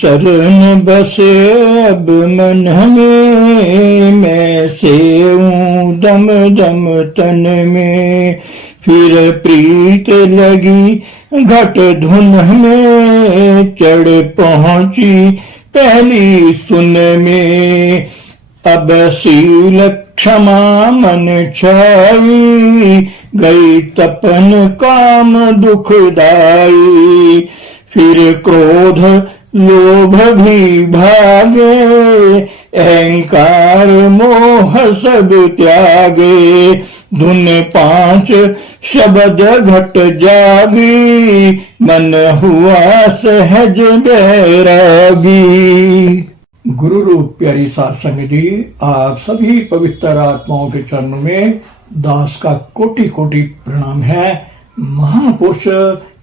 चरण बसे अब मन में, मैं सेऊं दम दम तन में। फिर प्रीत लगी घट धुन में, चढ़ पहुंची पहली सुन में। अब शील क्षमा मन छाई, गई तपन काम दुखदाई। फिर क्रोध लोभ भी भागे, अहंकार मोह सब त्यागे। धुन पांच शब्द घट जागी, मन हुआ सहज बैरागी। गुरु रूप प्यारी साध संगत जी, आप सभी पवित्र आत्माओं के चरणों में दास का कोटि कोटि प्रणाम है। महापुरुष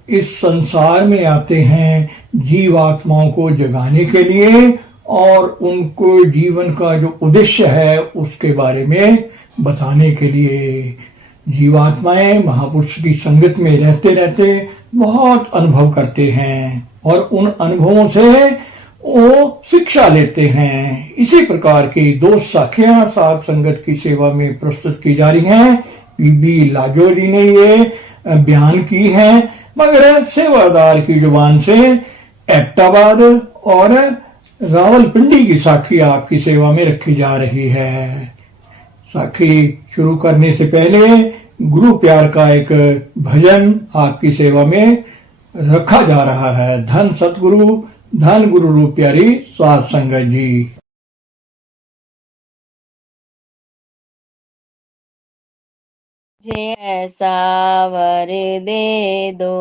इस संसार में आते हैं जीवात्माओं को जगाने के लिए और उनको जीवन का जो उद्देश्य है उसके बारे में बताने के लिए। जीवात्माएं महापुरुष की संगत में रहते रहते बहुत अनुभव करते हैं और उन अनुभवों से वो शिक्षा लेते हैं। इसी प्रकार की दो साखियां साध संगत की सेवा में प्रस्तुत की जा रही हैं। बीबी लाजोरी ने ये बयान की है, मगर सेवादार की जुबान से एबटाबाद और रावलपिंडी की साखी आपकी सेवा में रखी जा रही है। साखी शुरू करने से पहले गुरु प्यार का एक भजन आपकी सेवा में रखा जा रहा है। धन सतगुरु, धन गुरु रूप प्यारी साध संगत जी। मुझे ऐसा वर दे दो,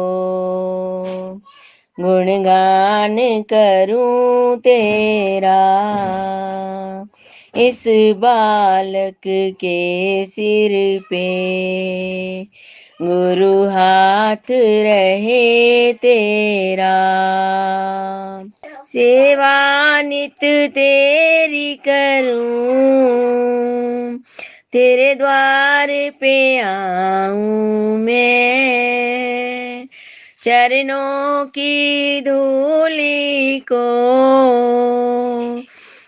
गुणगान करूं तेरा। इस बालक के सिर पे गुरु हाथ रहे तेरा। सेवा नित तेरी करूं, तेरे द्वार पे आऊं मैं। चरणों की धूली को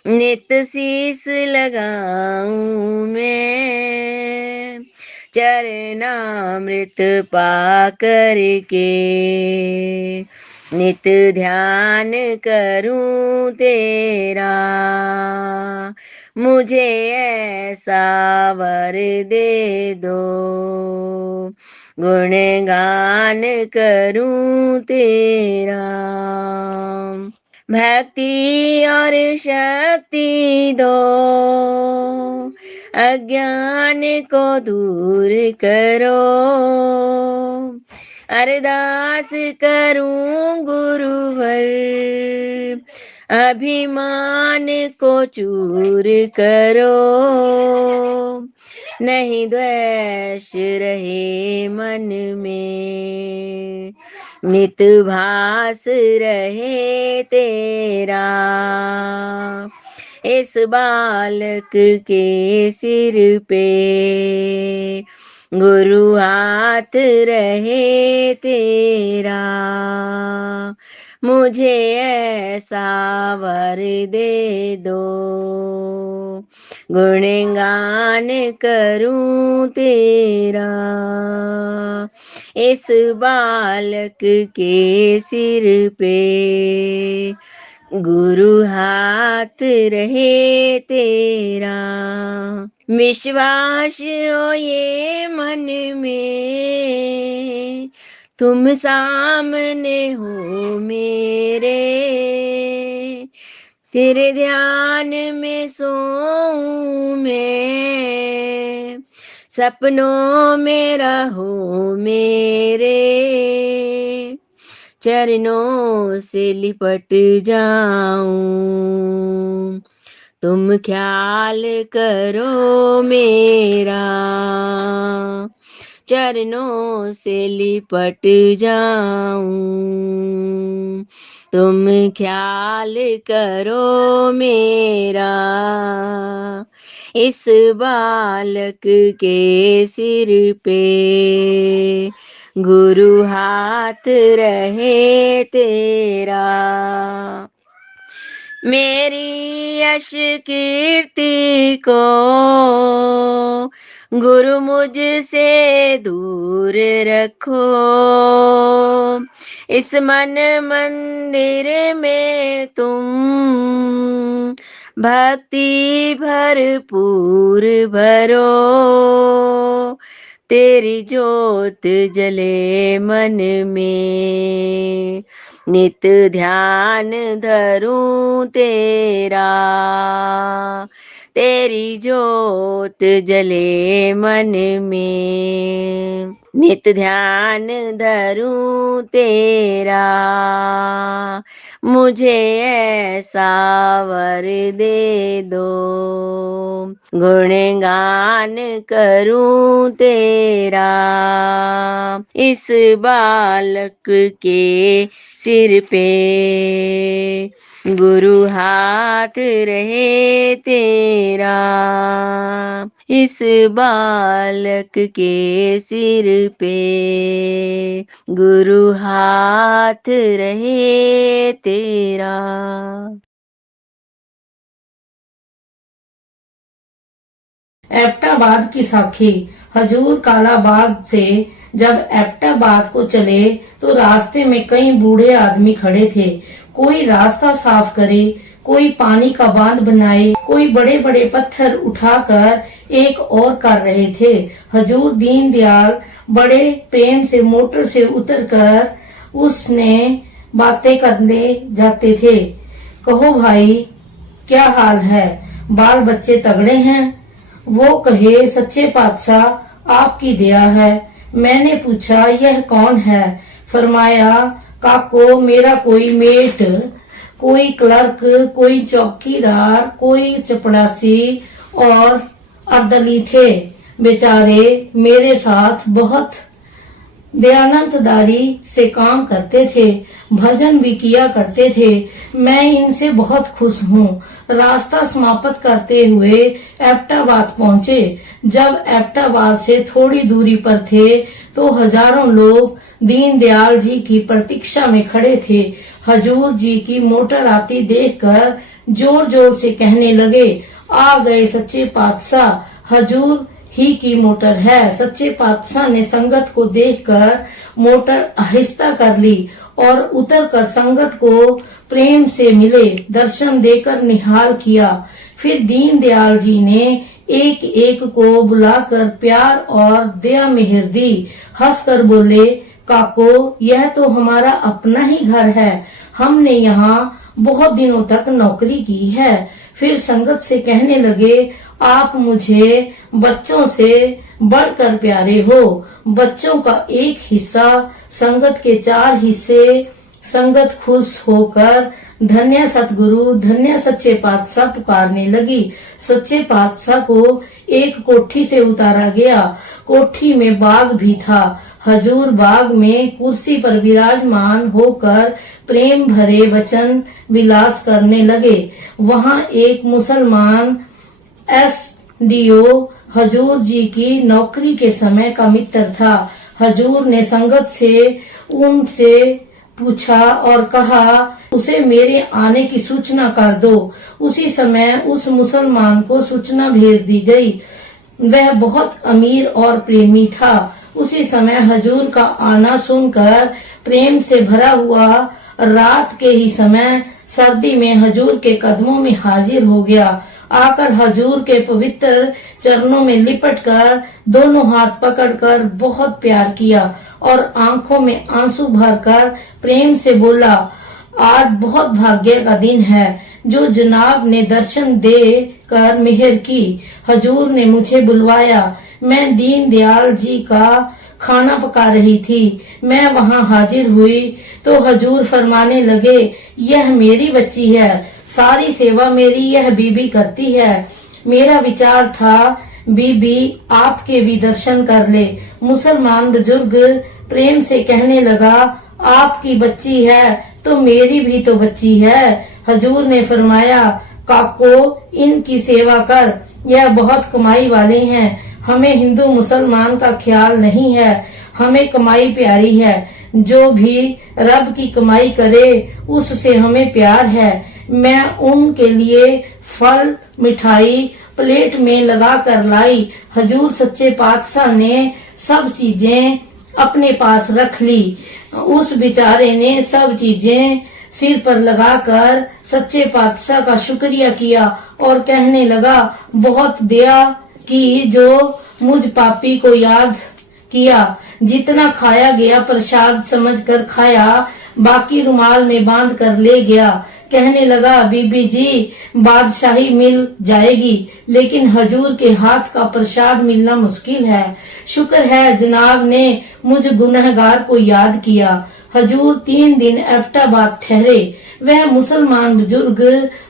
नित शीस लगाऊं मैं। चरणामृत पा करके नित ध्यान करूं तेरा। मुझे ऐसा वर दे दो, गुणगान करूं तेरा। भक्ति और शक्ति दो, अज्ञान को दूर करो। अरदास करूं गुरुवर, अभिमान को चूर करो। नहीं द्वेष रहे मन में, नित भास रहे तेरा। इस बालक के सिर पे गुरु हाथ रहे तेरा। मुझे ऐसा वर दे दो, गुणगान करूं तेरा। इस बालक के सिर पे गुरु हाथ रहे तेरा। विश्वास हो ये मन में, तुम सामने हो मेरे। तेरे ध्यान में सोऊं मैं, सपनों में रहो मेरे। चरणों से लिपट जाऊं, तुम ख्याल करो मेरा। चरणों से लिपट जाऊं, तुम ख्याल करो मेरा। इस बालक के सिर पे गुरु हाथ रहे तेरा। मेरी यश कीर्ति को गुरु मुझसे दूर रखो। इस मन मंदिर में तुम भक्ति भरपूर भरो। तेरी जोत जले मन में, नित ध्यान धरूं तेरा। तेरी जोत जले मन में, नित ध्यान धरूं तेरा। मुझे ऐसा वर दे दो, गुणगान करूं तेरा। इस बालक के सिर पे गुरु हाथ रहे तेरा। इस बालक के सिर पे गुरु हाथ रहे तेरा। एबटाबाद की साखी। हजूर कालाबाग से जब एबटाबाद को चले तो रास्ते में कई बूढ़े आदमी खड़े थे। कोई रास्ता साफ करे, कोई पानी का बांध बनाए, कोई बड़े बड़े पत्थर उठाकर एक और कर रहे थे। हजूर दीनदयाल बड़े प्रेम से मोटर से उतरकर उसने बातें करने जाते थे। कहो भाई, क्या हाल है? बाल बच्चे तगड़े हैं? वो कहे, सच्चे पातशाह आपकी दया है। मैंने पूछा, यह कौन है? फरमाया, काको मेरा कोई मेट, कोई क्लर्क, कोई चौकीदार, कोई चपड़ासी और अर्दली थे। बेचारे मेरे साथ बहुत दयानंददारी से काम करते थे, भजन भी किया करते थे। मैं इनसे बहुत खुश हूँ। रास्ता समाप्त करते हुए एबटाबाद पहुँचे। जब एबटाबाद से थोड़ी दूरी पर थे तो हजारों लोग दीनदयाल जी की प्रतीक्षा में खड़े थे। हजूर जी की मोटर आती देखकर जोर जोर से कहने लगे, आ गए सच्चे पातशाह, हजूर ही की मोटर है। सच्चे पातशाह ने संगत को देखकर मोटर आहिस्ता कर ली और उतरकर संगत को प्रेम से मिले, दर्शन देकर निहाल किया। फिर दीनदयाल जी ने एक एक को बुलाकर प्यार और दया मेहर दी। हंसकर बोले, काको यह तो हमारा अपना ही घर है, हमने यहाँ बहुत दिनों तक नौकरी की है। फिर संगत से कहने लगे, आप मुझे बच्चों से बढ़कर प्यारे हो। बच्चों का एक हिस्सा, संगत के 4 हिस्से। संगत खुश होकर धन्य सतगुरु, धन्य सच्चे पातशाह पुकारने लगी। सच्चे पातशाह को एक कोठी से उतारा गया। कोठी में बाग भी था। हजूर बाग में कुर्सी पर विराजमान होकर प्रेम भरे वचन विलास करने लगे। वहाँ एक मुसलमान एसडीओ हजूर जी की नौकरी के समय का मित्र था। हजूर ने संगत से उनसे पूछा और कहा, उसे मेरे आने की सूचना कर दो। उसी समय उस मुसलमान को सूचना भेज दी गई। वह बहुत अमीर और प्रेमी था। उसी समय हजूर का आना सुनकर प्रेम से भरा हुआ रात के ही समय सर्दी में हजूर के कदमों में हाजिर हो गया। आकर हजूर के पवित्र चरणों में लिपटकर दोनों हाथ पकड़कर बहुत प्यार किया और आंखों में आंसू भरकर प्रेम से बोला, आज बहुत भाग्य का दिन है जो जनाब ने दर्शन दे कर मेहर की। हजूर ने मुझे बुलवाया। मैं दीनदयाल जी का खाना पका रही थी। मैं वहाँ हाजिर हुई तो हजूर फरमाने लगे, यह मेरी बच्ची है, सारी सेवा मेरी यह बीबी करती है। मेरा विचार था बीबी आपके भी दर्शन कर ले। मुसलमान बुजुर्ग प्रेम से कहने लगा, आपकी बच्ची है तो मेरी भी तो बच्ची है। हजूर ने फरमाया, काको इनकी सेवा कर, यह बहुत कमाई वाले हैं। हमें हिंदू मुसलमान का ख्याल नहीं है, हमें कमाई प्यारी है। जो भी रब की कमाई करे उससे हमें प्यार है। मैं उनके लिए फल मिठाई प्लेट में लगा कर लाई। हजूर सच्चे पातशाह ने सब चीजें अपने पास रख ली। उस बेचारे ने सब चीजें सिर पर लगाकर सच्चे पातशाह का शुक्रिया किया और कहने लगा, बहुत दया की जो मुझ पापी को याद किया। जितना खाया गया प्रसाद समझकर खाया, बाकी रुमाल में बांध कर ले गया। कहने लगा, बीबी जी बादशाही मिल जाएगी, लेकिन हजूर के हाथ का प्रसाद मिलना मुश्किल है। शुक्र है जनाब ने मुझ गुनहगार को याद किया। हजूर 3 दिन एबटाबाद ठहरे। वह मुसलमान बुजुर्ग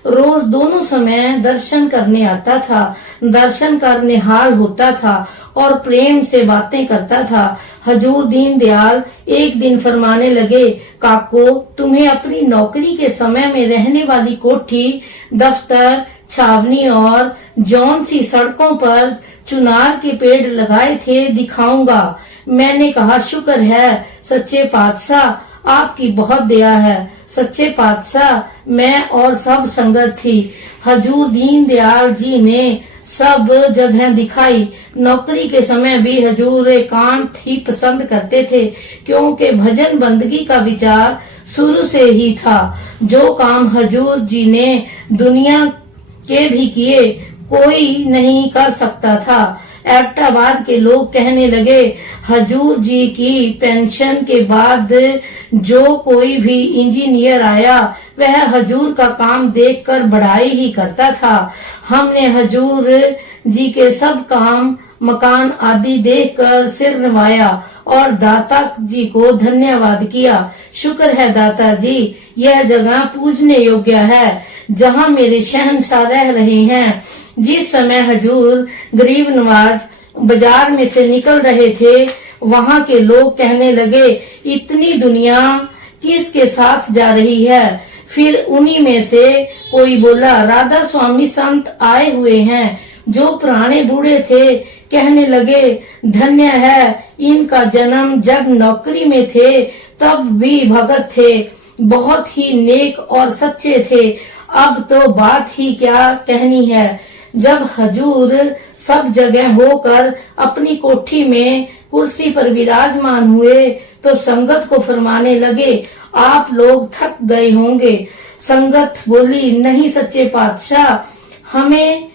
रोज दोनों समय दर्शन करने आता था। दर्शन कर निहाल होता था और प्रेम से बातें करता था। हजूर दीनदयाल एक दिन फरमाने लगे, काको तुम्हें अपनी नौकरी के समय में रहने वाली कोठी, दफ्तर, छावनी और जौन सी सड़कों पर चुनार के पेड़ लगाए थे दिखाऊंगा। मैंने कहा, शुक्र है सच्चे पातशाह आपकी बहुत दया है। सच्चे पातशाह मैं और सब संगत थी। हजूर दीनदयाल जी ने सब जगह दिखाई। नौकरी के समय भी हजूर एकांत ही पसंद करते थे, क्योंकि भजन बंदगी का विचार शुरू से ही था। जो काम हजूर जी ने दुनिया के भी किए कोई नहीं कर सकता था। एबटाबाद के लोग कहने लगे, हजूर जी की पेंशन के बाद जो कोई भी इंजीनियर आया वह हजूर का काम देखकर बढ़ाई ही करता था। हमने हजूर जी के सब काम मकान आदि देखकर सिर नवाया और दाता जी को धन्यवाद किया। शुक्र है दाता जी, यह जगह पूजने योग्य है जहाँ मेरे शहंशाह रह रहे हैं। जिस समय हजूर गरीब नवाज बाजार में से निकल रहे थे, वहाँ के लोग कहने लगे, इतनी दुनिया किसके साथ जा रही है? फिर उन्हीं में से कोई बोला, राधा स्वामी संत आए हुए हैं। जो पुराने बूढ़े थे कहने लगे, धन्य है इनका जन्म, जब नौकरी में थे तब भी भगत थे, बहुत ही नेक और सच्चे थे। अब तो बात ही क्या कहनी है। जब हजूर सब जगह होकर अपनी कोठी में कुर्सी पर विराजमान हुए तो संगत को फरमाने लगे, आप लोग थक गए होंगे। संगत बोली, नहीं सच्चे पातशाह, हमें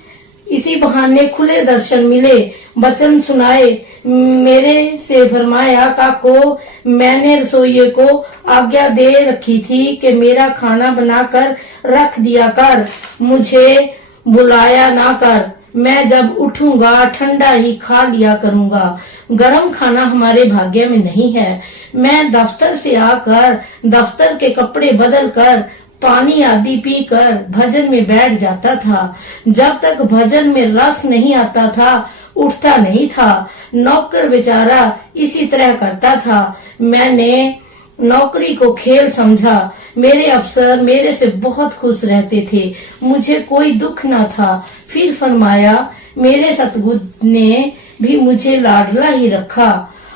इसी बहाने खुले दर्शन मिले। वचन सुनाए। मेरे से फरमाया, काको मैंने रसोइये को आज्ञा दे रखी थी कि मेरा खाना बनाकर रख दिया कर, मुझे बुलाया ना कर। मैं जब उठूंगा ठंडा ही खा लिया करूंगा। गरम खाना हमारे भाग्य में नहीं है। मैं दफ्तर से आकर दफ्तर के कपड़े बदल कर पानी आदि पीकर भजन में बैठ जाता था। जब तक भजन में रस नहीं आता था उठता नहीं था। नौकर बेचारा इसी तरह करता था। मैंने नौकरी को खेल समझा। मेरे अफसर मेरे से बहुत खुश रहते थे, मुझे कोई दुख न था। फिर फरमाया, मेरे सतगुरु ने भी मुझे लाडला ही रखा,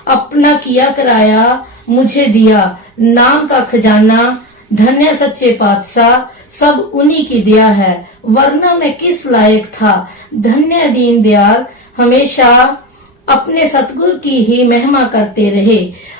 अपना किया कराया मुझे दिया। नाम का खजाना धन्य सच्चे पातशाह, सब उन्हीं की दया है, वरना मैं किस लायक था। धन्य दीनदयाल हमेशा अपने सतगुरु की ही महिमा करते रहे,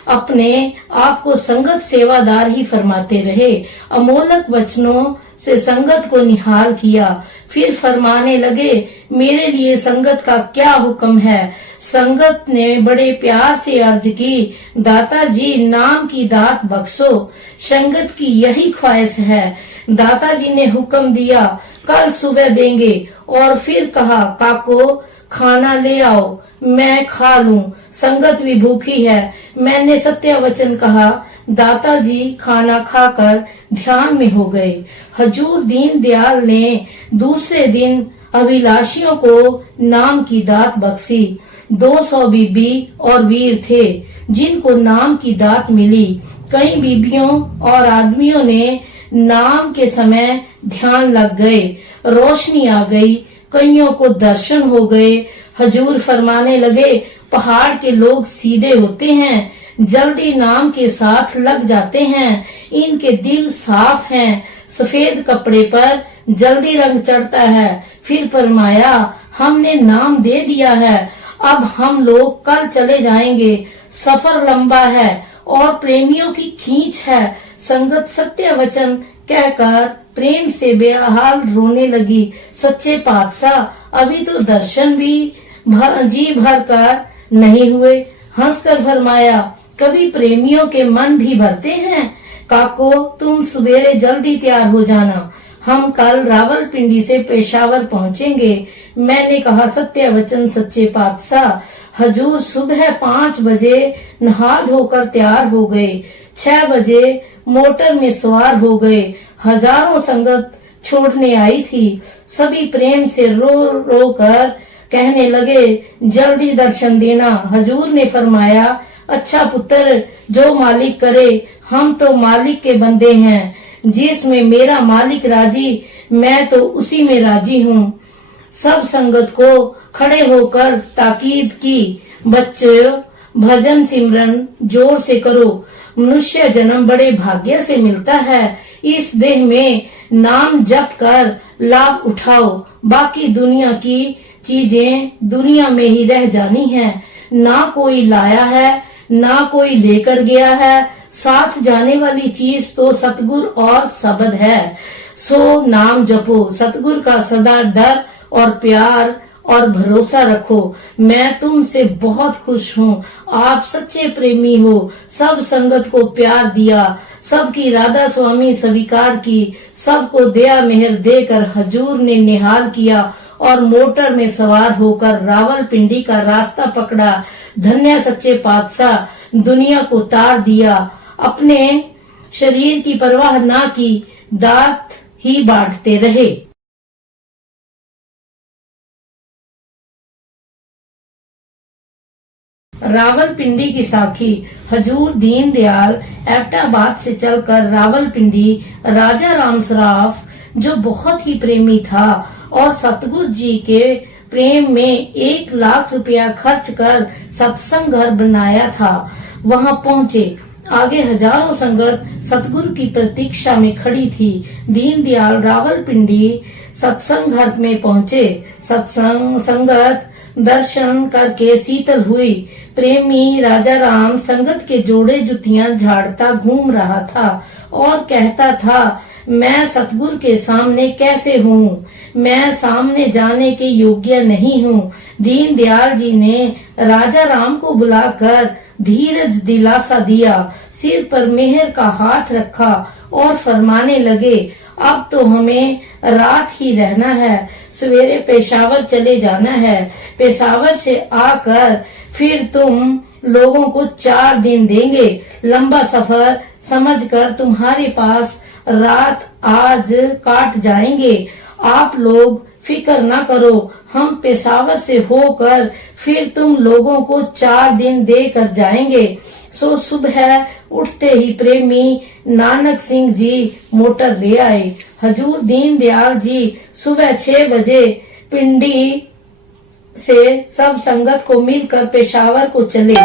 अपने आप को संगत सेवादार ही फरमाते रहे। अमोलक वचनों से संगत को निहाल किया। फिर फरमाने लगे, मेरे लिए संगत का क्या हुक्म है? संगत ने बड़े प्यार से अर्ज की, दाता जी नाम की दात बख्शो, संगत की यही ख्वाहिश है। दाता जी ने हुक्म दिया, कल सुबह देंगे। और फिर कहा, काको खाना ले आओ, मैं खा लूं, संगत भी भूखी है। मैंने सत्य वचन कहा। दाता जी खाना खाकर ध्यान में हो गए। हजूर दीनदयाल ने दूसरे दिन अभिलाषियों को नाम की दात बख्शी। 200 बीबी और वीर थे जिनको नाम की दात मिली। कई बीबियों और आदमियों ने नाम के समय ध्यान लग गए, रोशनी आ गई, कईयों को दर्शन हो गए। हजूर फरमाने लगे, पहाड़ के लोग सीधे होते हैं, जल्दी नाम के साथ लग जाते हैं, इनके दिल साफ हैं, सफेद कपड़े पर जल्दी रंग चढ़ता है। फिर फरमाया, हमने नाम दे दिया है, अब हम लोग कल चले जाएंगे। सफर लंबा है और प्रेमियों की खींच है। संगत सत्य वचन कहकर प्रेम से बेहाल रोने लगी। सच्चे पातशाह, अभी तो दर्शन भी जी भर कर नहीं हुए। हंसकर फरमाया, कभी प्रेमियों के मन भी भरते हैं। काको, तुम सवेरे जल्दी तैयार हो जाना, हम कल रावलपिंडी से पेशावर पहुंचेंगे। मैंने कहा, सत्य वचन सच्चे पातशाह। हजूर सुबह 5 बजे नहा धोकर तैयार हो गए। 6 बजे मोटर में सवार हो गए। हजारों संगत छोड़ने आई थी। सभी प्रेम से रो रो कर कहने लगे, जल्दी दर्शन देना। हजूर ने फरमाया, अच्छा पुत्र, जो मालिक करे, हम तो मालिक के बंदे हैं। जिसमें मेरा मालिक राजी, मैं तो उसी में राजी हूँ। सब संगत को खड़े होकर ताकीद की, बच्चों, भजन सिमरन जोर से करो। मनुष्य जन्म बड़े भाग्य से मिलता है। इस देह में नाम जप कर लाभ उठाओ। बाकी दुनिया की चीजें दुनिया में ही रह जानी है। ना कोई लाया है, ना कोई लेकर गया है। साथ जाने वाली चीज तो सतगुर और शब्द है। सो नाम जपो, सतगुर का सदा डर और प्यार और भरोसा रखो। मैं तुमसे बहुत खुश हूँ। आप सच्चे प्रेमी हो। सब संगत को प्यार दिया, सबकी राधा स्वामी स्वीकार की। सबको दया मेहर देकर हजूर ने निहाल किया और मोटर में सवार होकर रावलपिंडी का रास्ता पकड़ा। धन्य सच्चे पातशाह, दुनिया को तार दिया। अपने शरीर की परवाह ना की, दात ही बांटते रहे। रावलपिंडी की साखी। हजूर दीनदयाल एबटाबाद से चलकर रावलपिंडी, राजा राम सराफ, जो बहुत ही प्रेमी था और सतगुरु जी के प्रेम में 1 लाख रुपया खर्च कर सत्संग घर बनाया था, वहां पहुंचे। आगे हजारों संगत सतगुरु की प्रतीक्षा में खड़ी थी। दीनदयाल रावलपिंडी सत्संग घर में पहुंचे। सत्संग संगत दर्शन करके शीतल हुई। प्रेमी राजा राम संगत के जोड़े जुतियां झाड़ता घूम रहा था और कहता था, मैं सतगुरु के सामने कैसे हूँ, मैं सामने जाने के योग्य नहीं हूँ। दीनदयाल जी ने राजा राम को बुलाकर धीरज दिलासा दिया, सिर पर मेहर का हाथ रखा और फरमाने लगे, अब तो हमें रात ही रहना है, सवेरे पेशावर चले जाना है। पेशावर से आकर फिर तुम लोगों को 4 दिन देंगे। लंबा सफर समझकर तुम्हारे पास रात आज काट जाएंगे। आप लोग फिक्र ना करो, हम पेशावर से होकर फिर तुम लोगों को 4 दिन देकर जाएंगे। सो सुबह उठते ही प्रेमी नानक सिंह जी मोटर ले आए। हजूर दीनदयाल जी सुबह 6 बजे पिंडी से सब संगत को मिलकर पेशावर को चले।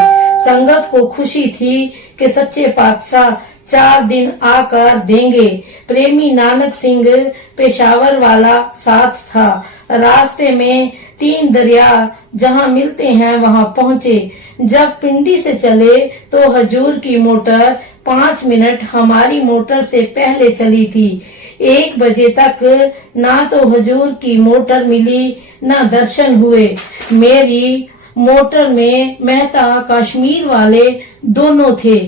संगत को खुशी थी कि सच्चे पातशाह 4 दिन आकर देंगे। प्रेमी नानक सिंह पेशावर वाला साथ था। रास्ते में 3 दरिया जहां मिलते हैं वहां पहुंचे। जब पिंडी से चले तो हजूर की मोटर 5 मिनट हमारी मोटर से पहले चली थी। 1 बजे तक ना तो हजूर की मोटर मिली ना दर्शन हुए। मेरी मोटर में मेहता कश्मीर वाले दोनों थे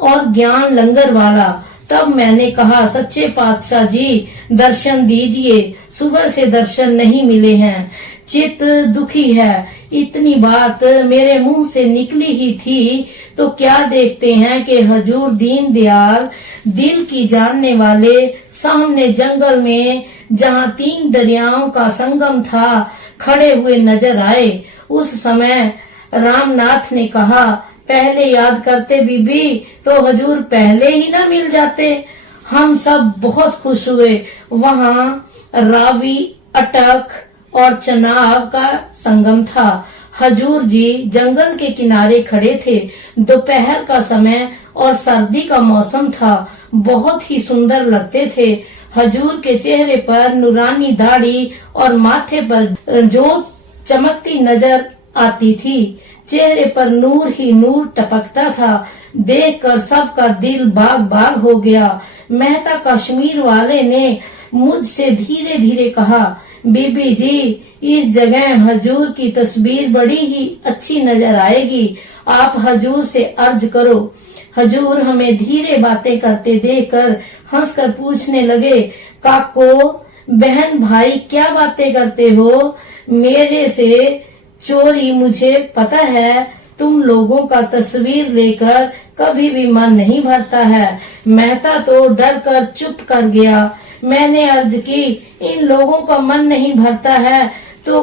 और ज्ञान लंगर वाला। तब मैंने कहा, सच्चे पातशाह जी दर्शन दीजिए, सुबह से दर्शन नहीं मिले हैं, चित्त दुखी है। इतनी बात मेरे मुंह से निकली ही थी तो क्या देखते हैं कि हजूर दीनदयाल दिल की जानने वाले सामने जंगल में जहां 3 दरियाओं का संगम था खड़े हुए नजर आए। उस समय रामनाथ ने कहा, पहले याद करते बीबी तो हजूर पहले ही ना मिल जाते। हम सब बहुत खुश हुए। वहाँ रावी, अटक और चनाब का संगम था। हजूर जी जंगल के किनारे खड़े थे। दोपहर का समय और सर्दी का मौसम था। बहुत ही सुंदर लगते थे। हजूर के चेहरे पर नूरानी दाढ़ी और माथे पर जो चमकती नजर आती थी। चेहरे पर नूर ही नूर टपकता था। देखकर सबका दिल बाग बाग हो गया। मेहता कश्मीर वाले ने मुझसे धीरे धीरे कहा, बीबी जी, इस जगह हजूर की तस्वीर बड़ी ही अच्छी नजर आएगी। आप हजूर से अर्ज करो। हजूर हमें धीरे बातें करते देखकर हंसकर पूछने लगे, काको, बहन भाई क्या बातें करते हो मेरे से? चोरी मुझे पता है, तुम लोगों का तस्वीर लेकर कभी भी मन नहीं भरता है। मेहता तो डर कर चुप कर गया। मैंने अर्ज की, इन लोगों का मन नहीं भरता है तो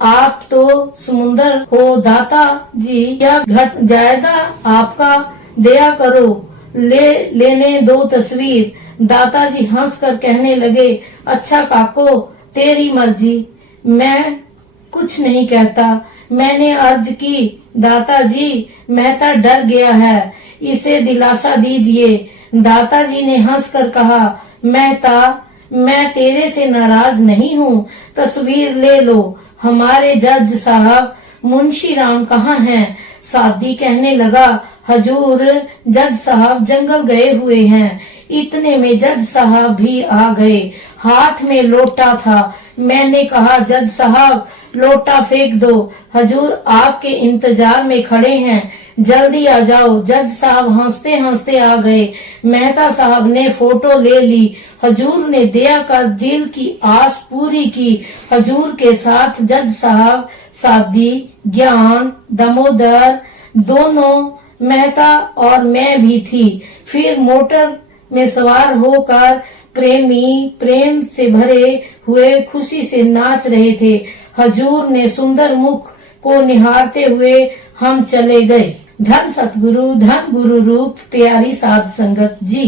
आप तो समुंदर हो दाता जी, क्या घट जायदा आपका, दया करो, लेने दो तस्वीर। दाताजी हंसकर कहने लगे, अच्छा काको, तेरी मर्जी, मैं कुछ नहीं कहता। मैंने अर्ज की, दाताजी, मेहता डर गया है, इसे दिलासा दीजिए। दाताजी ने हंसकर कहा, मेहता, मैं तेरे से नाराज नहीं हूँ, तस्वीर ले लो। हमारे जज साहब मुंशी राम कहाँ हैं? सादी कहने लगा, हजूर, जज साहब जंगल गए हुए हैं। इतने में जज साहब भी आ गए। हाथ में लोटा था। मैंने कहा, जज साहब, लोटा फेंक दो, हजूर आपके इंतजार में खड़े हैं, जल्दी आ जाओ। जज साहब हंसते हंसते आ गए। मेहता साहब ने फोटो ले ली। हजूर ने दया कर दिल की आस पूरी की। हजूर के साथ जज साहब, सादी, ज्ञान, दामोदर, दोनों, मेहता और मैं भी थी। फिर मोटर में सवार होकर प्रेमी प्रेम से भरे हुए खुशी से नाच रहे थे। हजूर ने सुंदर मुख को निहारते हुए हम चले गए। धन सतगुरु, धन गुरु रूप, प्यारी साध संगत जी।